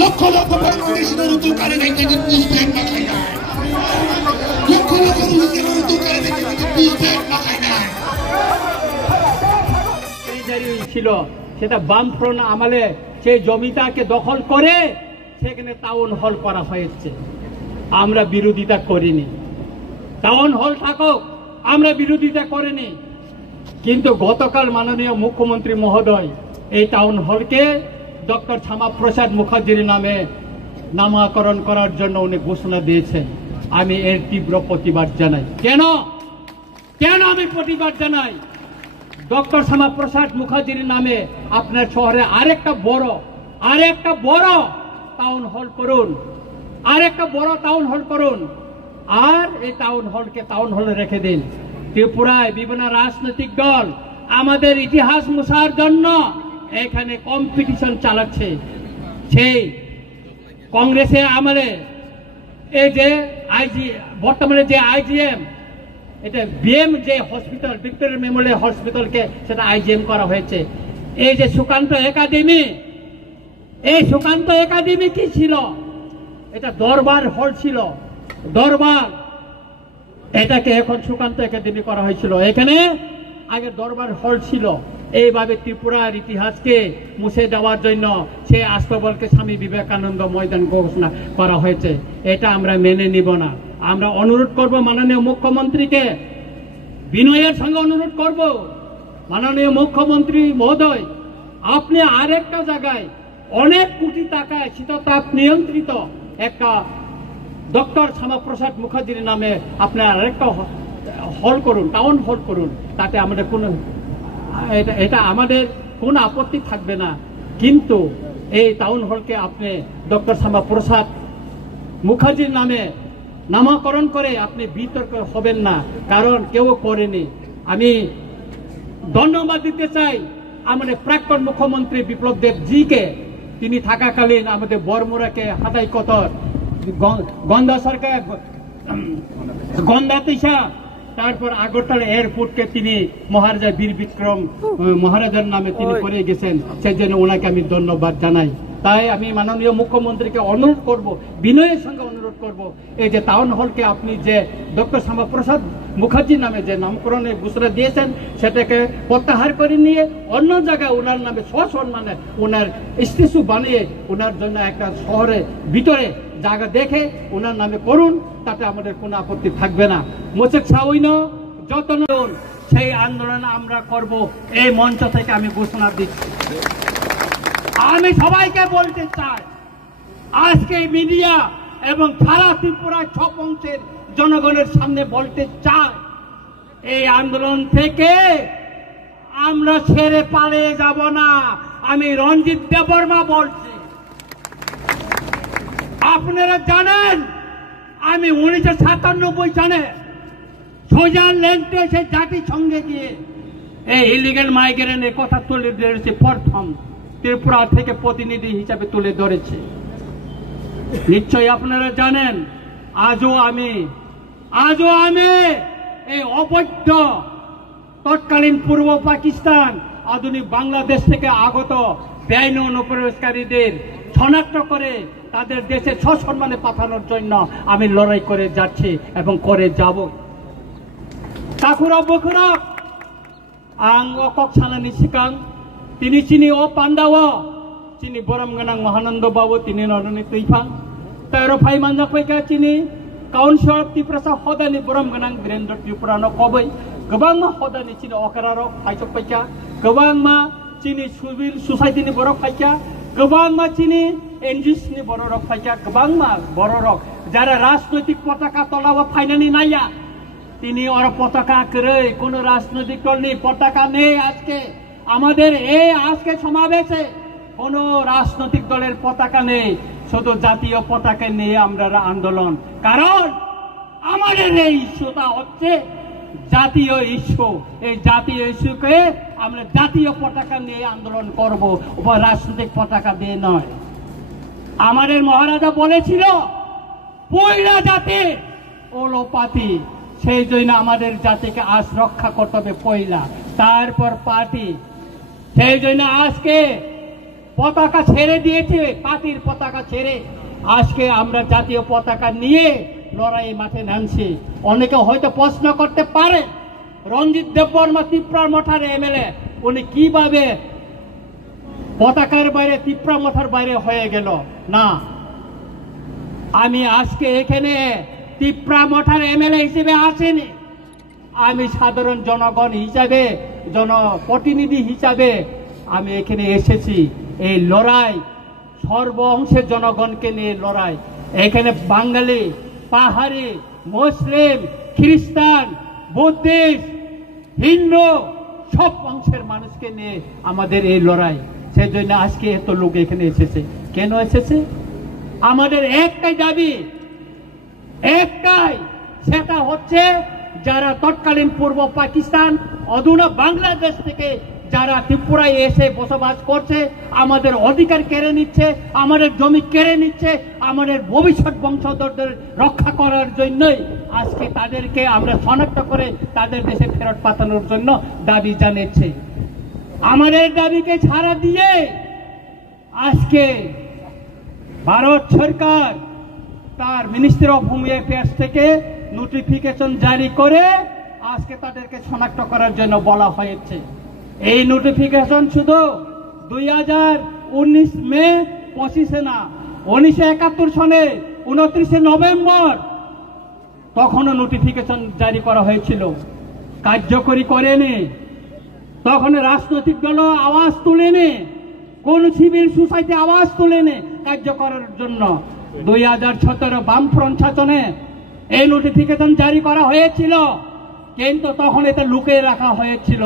লক্ষ লক্ষ বাংলাদেশের দোকানে দেখতে লক্ষ লক্ষ দোকানে ছিল সেটা বামফ্রন্ট আমলে সেই জমিটাকে দখল করে সেখানে টাউন হল করা হয়েছে। আমরা বিরোধিতা করিনি, টাউন হল থাকুক, আমরা বিরোধিতা করিনি। কিন্তু গতকাল মাননীয় মুখ্যমন্ত্রী মহোদয় এই টাউন হলকে ডক্টর শ্যামাপ্রসাদ মুখার্জির নামে নামকরণ করার জন্য উনি ঘোষণা দিয়েছেন। আমি এর তীব্র প্রতিবাদ জানাই। কেন কেন আমি প্রতিবাদ জানাই? ডক্টর শ্যামাপ্রসাদ মুখার্জির নামে আপনার শহরে আরেকটা বড় টাউন হল করুন, আরেকটা বড় টাউন হল করুন, আর এই টাউন হলকে টাউন হলে রেখে দিন। ত্রিপুরায় বিভিন্ন রাজনৈতিক দল আমাদের ইতিহাস মুছার জন্য এখানে কম্পিটিশন চালাচ্ছে। সেই কংগ্রেসের আমলে এই যে বর্তমানে যে আইজিএম, এটা বিএম যে হসপিটাল, ভিক্টোরিয়া মেমোরিয়াল হসপিটালকে সেটা আইজিএম করা হয়েছে। এই যে সুকান্ত একাডেমি, এই সুকান্ত একাডেমি কি ছিল? এটা দরবার হল ছিল, দরবার, এটাকে এখন সুকান্ত একাডেমি করা হয়েছিল। এখানে আগে দরবার হল ছিল। এইভাবে ত্রিপুরার ইতিহাসকে মুছে দেওয়ার জন্য সেই আস্তবলকে স্বামী বিবেকানন্দ ময়দান ঘোষণা করা হয়েছে। এটা আমরা মেনে নিব না। আমরা অনুরোধ করব মাননীয় মুখ্যমন্ত্রীকে, বিনয়ের সঙ্গে অনুরোধ করব, মাননীয় মুখ্যমন্ত্রী মহোদয়, আপনি আরেকটা জায়গায় অনেক কোটি টাকায় শীততাপ নিয়ন্ত্রিত একটা ডক্টর শ্যামাপ্রসাদ মুখার্জির নামে আপনার আরেকটা হল করুন, টাউন হল করুন। তাতে আমাদের কোনো এটা আমাদের কোনো আপত্তি থাকবে না। কিন্তু এই টাউন হলকে আপনি ডক্টর শ্যামাপ্রসাদ মুখার্জির নামে নামকরণ করে আপনি বিতর্ক হবেন না, কারণ কেউ করেনি। আমি ধন্যবাদ দিতে চাই আমাদের প্রাক্তন মুখ্যমন্ত্রী বিপ্লব দেব জিকে। তিনি থাকাকালীন আমাদের বরমুড়াকে হাতাই কতর, গন্ধা সরকার, গন্ধা তিসা, তারপর আগরতলা এয়ারপোর্টকে তিনি মহারাজা বীর বিক্রম মহারাজার নামে তিনি করে গেছেন। সেই জন্য ওনাকে আমি ধন্যবাদ জানাই। তাই আমি মাননীয় মুখ্যমন্ত্রীকে অনুরোধ করব, বিনয়ের সঙ্গে অনুরোধ করব, এই যে টাউন হলকে আপনি যে ডক্টর শ্যামাপ্রসাদ মুখার্জির নামে যে নামকরণের ঘোষণা দিয়েছেন সেটাকে প্রত্যাহার করে নিয়ে অন্য জায়গায় ওনার নামে সসম্মানে ওনার স্ট্যাচু বানিয়ে ওনার জন্য একটা শহরের ভিতরে জায়গা দেখে ওনার নামে করুন, তাতে আমাদের কোনো আপত্তি থাকবে না। মোচেক সাউইন যত্ন সেই আন্দোলন আমরা করব। এই মঞ্চ থেকে আমি ঘোষণা দিচ্ছি। আমি সবাইকে বলতে চাই, আজকে মিডিয়া এবং সারা ত্রিপুরার 6 অংশের জনগণের সামনে বলতে চাই, এই আন্দোলন থেকে আমরা ছেড়ে পালিয়ে যাব না। আমি রঞ্জিত দেববর্মা বলছি। আপনারা জানেন আমি 1997 সালে সুইজারল্যান্ডে সে জাতিসংঘে গিয়ে এই ইলিগাল মাইগ্রেন্টের কথা তুলে ধরেছে, প্রথম ত্রিপুরা থেকে প্রতিনিধি হিসাবে তুলে ধরেছে। নিশ্চয়ই আপনারা জানেন আজও আমি এই অবৈধ তৎকালীন পূর্ব পাকিস্তান আধুনিক বাংলাদেশ থেকে আগত বেআইনি অনুপ্রবেশকারীদের শনাক্ত করে তাদের দেশে সসম্মানে পাঠানোর জন্য আমি লড়াই করে যাচ্ছি এবং করে যাব। তাকুরা বকুরা আং অকক সানানি সিকাং তিনি চিনি ও পান্ডাও চিনি বরম গানাং মহানন্দ বাবু তিনি নরনি তৈফাং তার ফাই মানজা ফাইকা চিনি কাউন্সিলর ত্রিপুরা হদানি বরम गानां वीरेंद्र त्रिपुरानो कबै गोबां मा हदानि चिनि अकारारो फाइचक फाइका गोबां मा चिनि सिभिल सोसाइटिनि बरक फाइका गोबां मा चिनि एनजिओसनि बरक फाइका गोबां मा बरक যারা রাজনৈতিক পতাকা তলাও ফাইনানি নাইয়া তিনি ওর পতাকা করে কোন রাজনৈতিক দল নেই, পতাকা নেই। আজকে আমাদের এই আজকে সমাবেশে কোন রাজনৈতিক দলের পতাকা নেই, শুধু জাতীয় পতাকা নিয়ে আমরা আন্দোলন। কারণ আমাদের এই ইস্যুটা হচ্ছে জাতীয় ইস্যু। এই জাতীয় ইস্যুকে আমরা জাতীয় পতাকা নিয়ে আন্দোলন করব, রাজনৈতিক পতাকা দিয়ে নয়। আমাদের মহারাজা বলেছিল পয়লা জাতি ওলোপাতি, সেই জন্য আমাদের জাতিকে আজ রক্ষা করতে হবে পয়লা, তারপর পার্টি। সেই জন্য আজকে পতাকা ছেড়ে দিয়েছে, পার্টির পতাকা ছেড়ে আজকে আমরা জাতীয় পতাকা নিয়ে লড়াই মাঠে নামছি। অনেকে হয়তো প্রশ্ন করতে পারে রঞ্জিত দেববর্মা তিপ্রার মঠার এমএলএ, উনি কিভাবে পতাকার বাইরে তিপ্রা মঠার বাইরে হয়ে গেল। না, আমি আজকে এখানে তিপ্রা মঠার এমএলএ হিসেবে আসেনি, আমি সাধারণ জনগণ হিসাবে, জনপ্রতিনিধি হিসাবে আমি এখানে এসেছি। এই লড়াই সর্ব অংশের জনগণকে নিয়ে লড়াই। এখানে বাঙালি, পাহাড়ি, মুসলিম, খ্রিস্টান, বুদ্ধিস্ট, হিন্দু সব অংশের মানুষকে নিয়ে আমাদের এই লড়াই। সেই জন্য আজকে এত লোক এখানে এসেছে। কেন এসেছে? আমাদের একটাই দাবি, একটাই, সেটা হচ্ছে যারা তৎকালীন পূর্ব পাকিস্তান, অধুনা বাংলাদেশ থেকে যারা ত্রিপুরায় এসে বসবাস করছে, আমাদের অধিকার কেড়ে নিচ্ছে, আমাদের জমি কেড়ে নিচ্ছে, আমাদের ভবিষ্যৎ বংশধরদের রক্ষা করার জন্যই আজকে তাদেরকে আমরা শনাক্ত করে তাদের দেশে ফেরত পাঠানোর জন্য দাবি জানিয়েছে। আমাদের দাবিকে ছাড়া দিয়ে আজকে ভারত সরকার তার মিনিস্ট্রি অফ হোম অ্যাফেয়ার্স থেকে নোটিফিকেশন জারি করে আজকে তাদেরকে শনাক্ত করার জন্য বলা হয়েছে। এই নোটিফিকেশন শুধু 2019 মে 25 না, 1971 সনে 29 নভেম্বর তখনও নোটিফিকেশন জারি করা হয়েছিল, কার্যকরী করেনি। তখন রাজনৈতিক দল আওয়াজ তুলেনি, কোন সিভিল সোসাইটি আওয়াজ তুলেনি কার্য করার জন্য। 2017 বামফ্রন্ট শাসনে এই নোটিফিকেশন জারি করা হয়েছিল, কিন্তু তখন এটা লুকিয়ে রাখা হয়েছিল,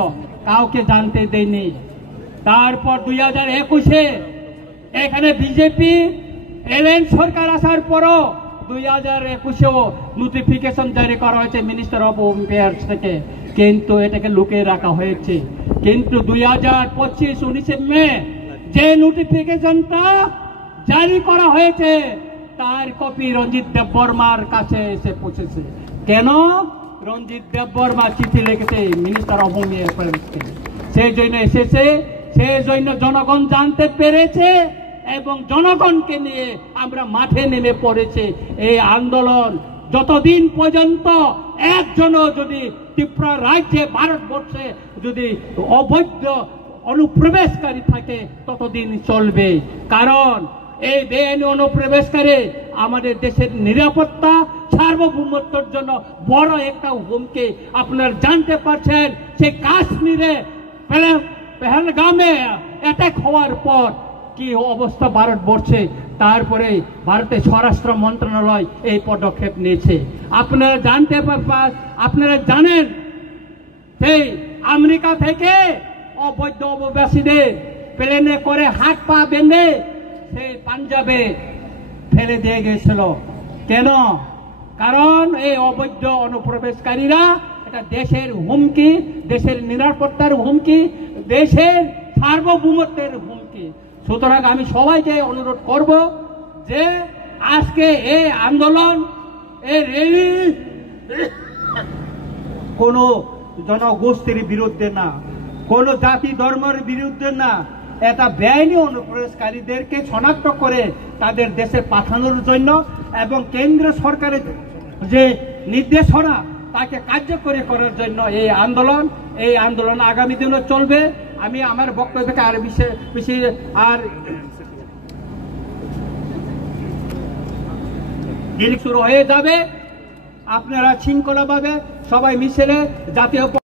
কাউকে জানতে দেয়নি। তারপর 2021-এ এখানে বিজেপি এলএন সরকার আসার পরও 2021-এও নোটিফিকেশন জারি করা হয়েছে মিনিস্টার অফ হোম অ্যাফেয়ার্স থেকে, কিন্তু এটাকে লুকিয়ে রাখা হয়েছে। কিন্তু 2025 19 মে যে নোটিফিকেশনটা জারি করা হয়েছে তার কপি রঞ্জিত দেববর্মার কাছে এসে পৌঁছেছে। কেন? রঞ্জিত দেববর্মা চিঠি লিখেছে মিনিস্টার অফ হোম অ্যাফেয়ার্সকে, সেই জন্য এসেছে, সেই জন্য জনগণ জানতে পেরেছে এবং জনগণকে নিয়ে আমরা মাঠে নেমে পড়েছে। এই আন্দোলন যতদিন পর্যন্ত একজনও যদি ত্রিপুরা রাজ্যে, ভারতবর্ষে যদি অবৈধ অনুপ্রবেশকারী থাকে ততদিন চলবে। কারণ এই বেআইনি অনুপ্রবেশকারী আমাদের দেশের নিরাপত্তা, সার্বভৌমত্বের জন্য বড় একটা হুমকি। আপনারা জানতে পারছেন সেই কাশ্মীরে পেহেলগামে অ্যাটাক হওয়ার পর কি অবস্থা ভারতবর্ষে, তারপরে ভারতের স্বরাষ্ট্র মন্ত্রণালয় এই পদক্ষেপ নিয়েছে। আপনারা জানেন সেই আমেরিকা থেকে অবৈধ অভিবাসীদের প্লেনে করে হাত পা বেঁধে সেই পাঞ্জাবে ফেলে দিয়ে গেছিল। কেন? কারণ এই অবৈধ অনুপ্রবেশকারীরা এটা দেশের হুমকি, দেশের নিরাপত্তার হুমকি, দেশের সার্বভৌমত্বের হুমকি। সুতরাং আমি সবাইকে অনুরোধ করব যে আজকে এই আন্দোলন, এই র্যালি কোন জনগোষ্ঠীর বিরুদ্ধে না, কোন জাতি ধর্মের বিরুদ্ধে না, এটা বেআইনি অনুপ্রবেশকারীদেরকে শনাক্ত করে তাদের দেশে পাঠানোর জন্য এবং কেন্দ্র সরকারের যে নির্দেশনা তাকে কার্যকরী করার জন্য এই আন্দোলন আগামী দিনও চলবে। আমি আমার বক্তব্যকে আর বেশি আর শুরু হয়ে যাবে। আপনারা শৃঙ্খলাভাবে সবাই মিছিলে জাতীয়